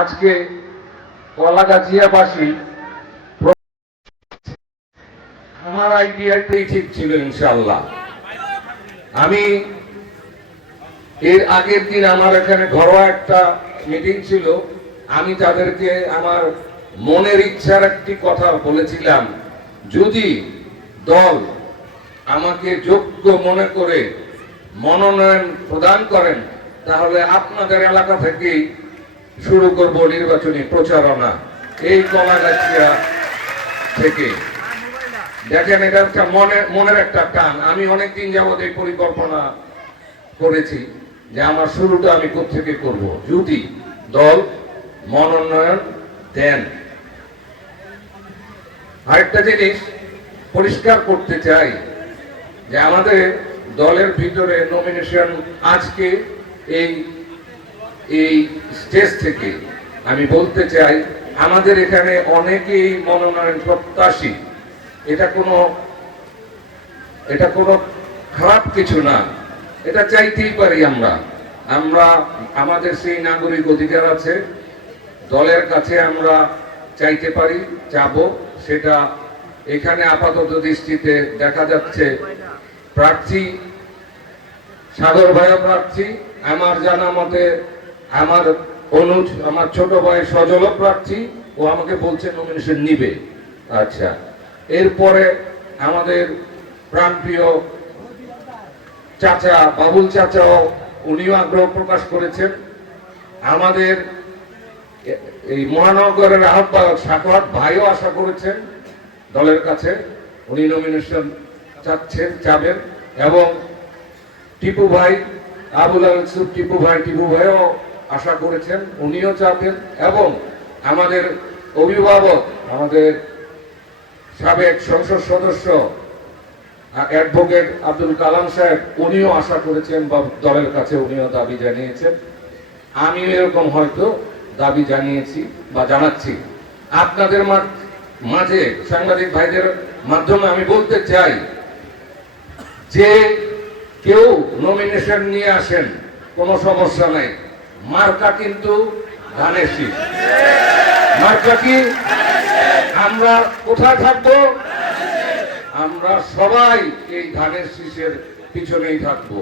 আজকে কলাগাছিয়াবাসী আমার আইডিয়াটাই ঠিক ছিল ইনশাআল্লাহ। আমি এর আগের দিন আমার এখানে ঘরোয়া একটা মিটিং ছিল, আমি তাদেরকে আমার মনের ইচ্ছার একটি কথা বলেছিলাম, যদি দল আমাকে যোগ্য মনে করে মনোনয়ন প্রদান করেন তাহলে আপনাদের এলাকা থেকেই শুরু করব নির্বাচনী প্রচারণা, এই কলাগাছিয়া থেকে। দেখেন, এটা একটা মনের একটা টান। আমি অনেকদিন যাবত এই পরিকল্পনা করেছি যে আমার শুরুটা আমি কোত্থেকে করব, যদি দল মনোনয়ন দেন। আরেকটা জিনিস পরিষ্কার করতে চাই যে আমাদের দলের ভিতরে নমিনেশন আজকে এই স্টেজ থেকে আমি বলতে চাই, আমাদের এখানে অনেকেই মনোনয়ন প্রত্যাশী। এটা কোনো খারাপ কিছু না, এটা চাইতেই পারি আমরা। আমাদের সেই নাগরিক অধিকার আছে, দলের কাছে আমরা চাইতে পারি, চাবো। সেটা এখানে আপাতত দৃষ্টিতে দেখা যাচ্ছে প্রার্থী সাগর ভাইয়া প্রার্থী, আমার জানা মতে আমার অনুজ, আমার ছোট ভাই সজল প্রার্থী, ও আমাকে বলছে নমিনেশন নিবে। আচ্ছা, এরপরে আমাদের প্রাণপ্রিয় চাচা বাবুল চাচাও উনিও আগ্রহ প্রকাশ করেছেন। আমাদের এই মহানগরের আহ্বায়ক সাখাওয়াত ভাইও আশা করেছেন দলের কাছে, উনি নমিনেশন চাবেন। এবং টিপু ভাই, আবুল আলসুর টিপু ভাইও আশা করেছেন, উনিও চাবেন। এবং আমাদের অভিভাবক, আমাদের সাবেক সংসদ সদস্য অ্যাডভোকেট আব্দুল কালাম সাহেব, উনিও আশা করেছেন বা দলের কাছে উনিও দাবি জানিয়েছেন। আমিও এরকম হয়তো দাবি জানিয়েছি বা জানাচ্ছি। আপনাদের মাঝে সাংবাদিক ভাইদের মাধ্যমে আমি বলতে চাই যে কেউ নমিনেশন নিয়ে আসেন, কোনো সমস্যা নাই। মার্কা কিন্তু ধানের শীষ। মার্কা কি? আমরা কোথায় থাকবো? আমরা সবাই এই ধানের শীষের পিছনেই থাকবো।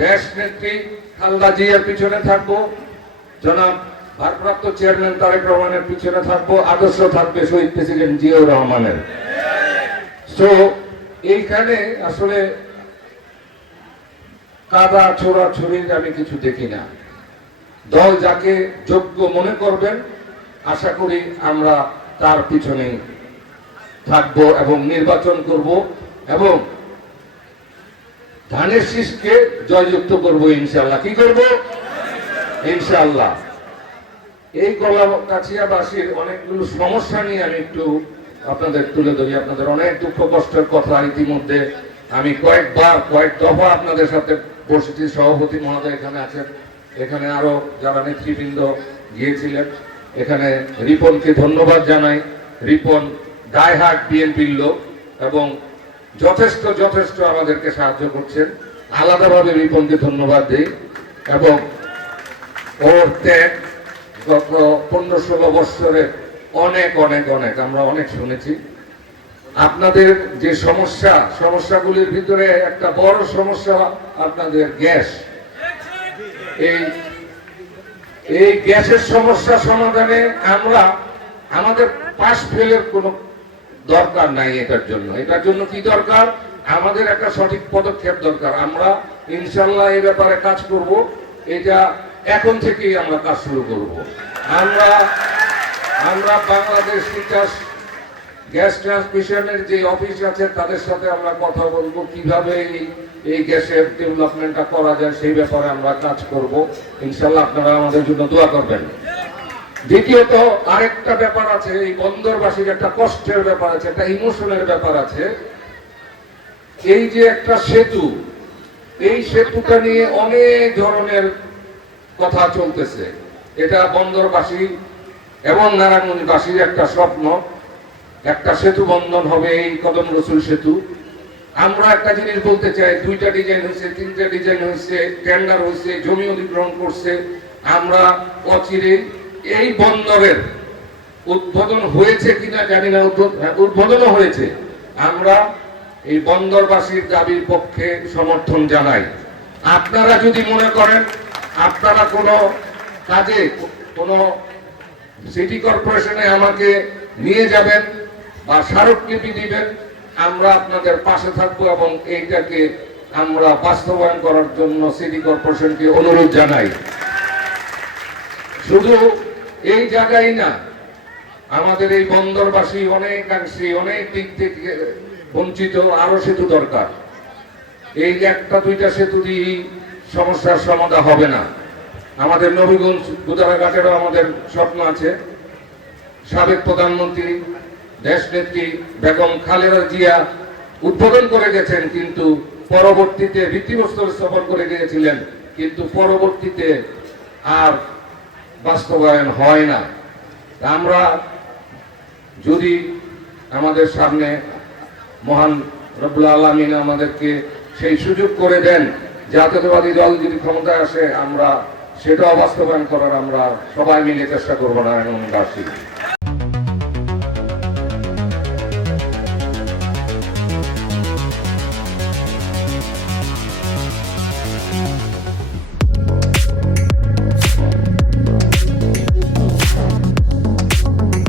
দেশ নেত্রী খালেদা জিয়ার পিছনে থাকবো, জনাব ভারপ্রাপ্ত চেয়ারম্যান তারেক রহমানের পিছনে থাকবো, আদর্শ থাকবে শহীদ প্রেসিডেন্ট জিয়াউর রহমানের। তো এইখানে আসলে কাদা ছোড়াছুড়ির আমি কিছু দেখি না। দল যাকে যোগ্য মনে করবেন, আশা করি আমরা তার পিছনেই থাকবো এবং নির্বাচন করব এবং ধানের শীষকে জয়যুক্ত করব ইনশাআল্লাহ। কি করব? ইনশাআল্লাহ। এই কলাগাছিয়াবাসীর অনেকগুলো সমস্যা নিয়ে আমি একটু আপনাদের তুলে ধরি। আপনাদের অনেক দুঃখ কষ্টের কথা ইতিমধ্যে আমি কয়েক দফা আপনাদের সাথে বসেছি। সভাপতি মহোদয় এখানে আছেন, এখানে আরো যারা নেতৃবৃন্দ গিয়েছিলেন, এখানে রিপনকে ধন্যবাদ জানাই। রিপন ডাইহার্ট বিএনপির লোক এবং যথেষ্ট আমাদেরকে সাহায্য করছেন। আলাদাভাবে রিপনকে ধন্যবাদ দিই। এবং ওর ত্যাগ গত 15-16 বৎসরে অনেক আমরা অনেক শুনেছি। আপনাদের যে সমস্যাগুলির ভিতরে একটা বড় সমস্যা আপনাদের গ্যাস। এই গ্যাসের সমস্যা সমাধানে আমাদের পাশ ফেলের কোনো দরকার নাই। এটার জন্য কি দরকার? আমাদের একটা সঠিক পদক্ষেপ দরকার। আমরা ইনশাল্লাহ এই ব্যাপারে কাজ করব। এটা এখন থেকেই আমরা কাজ শুরু করব। আমরা বাংলাদেশ গ্যাস ট্রান্সমিশনের যে অফিস আছে তাদের সাথে আমরা কথা বলবো, কিভাবে এই গ্যাসের ডেভেলপমেন্টটা করা যায় সেই ব্যাপারে আমরা কাজ করব। ইনশাল্লাহ আপনারা আমাদের জন্য দোয়া করবেন। দ্বিতীয়ত আরেকটা ব্যাপার আছে, এই বন্দরবাসীর একটা কষ্টের ব্যাপার আছে, একটা ইমোশনের ব্যাপার আছে। এই যে একটা সেতু, এই সেতুটা নিয়ে অনেক ধরনের কথা চলতেছে। এটা বন্দরবাসী এবং নারায়ণগঞ্জবাসীর একটা স্বপ্ন, একটা সেতু বন্ধন হবে, এই কদম রসুল সেতু। আমরা একটা জিনিস বলতে চাই, 2টা ডিজাইন হয়েছে, 3টা ডিজাইন হয়েছে, টেন্ডার হয়েছে, জমি অধিগ্রহণ করছে। আমরা অচিরে এই বন্দরের উদ্বোধন হয়েছে কিনা জানি না, উদ্বোধনও হয়েছে। আমরা এই বন্দরবাসীর দাবির পক্ষে সমর্থন জানাই। আপনারা যদি মনে করেন আপনারা কোনো কাজে, কোনো সিটি কর্পোরেশনে আমাকে নিয়ে যাবেন বা স্মারকলিপি দিবেন, আমরা আপনাদের পাশে থাকবো এবং এইটাকে আমরা বাস্তবায়ন করার জন্য সিটি কর্পোরেশনকে অনুরোধ জানাই। শুধু এই জায়গায় না, আমাদের এই বন্দরবাসী অনেকাংশে অনেক দিক থেকে বঞ্চিত, আরো সেতু দরকার। এই একটা দুইটা সেতু দিয়ে সমস্যার সমাধান হবে না। আমাদের নবীগঞ্জ গুদারাঘাটেরও আমাদের স্বপ্ন আছে। সাবেক প্রধানমন্ত্রী দেশনেত্রী বেগম খালেদা জিয়া উদ্বোধন করে গেছেন, কিন্তু পরবর্তীতে ভিত্তিপ্রস্তর স্থাপন করে গিয়েছিলেন, কিন্তু পরবর্তীতে আর বাস্তবায়ন হয় না। আমরা যদি আমাদের সামনে মহান রব্বুল আলামিন আমাদেরকে সেই সুযোগ করে দেন, জাতীয়তাবাদী দল যদি ক্ষমতায় আসে, আমরা সেটাও বাস্তবায়ন করার আমরা সবাই মিলে চেষ্টা করবো নারায়ণগঞ্জবাসী।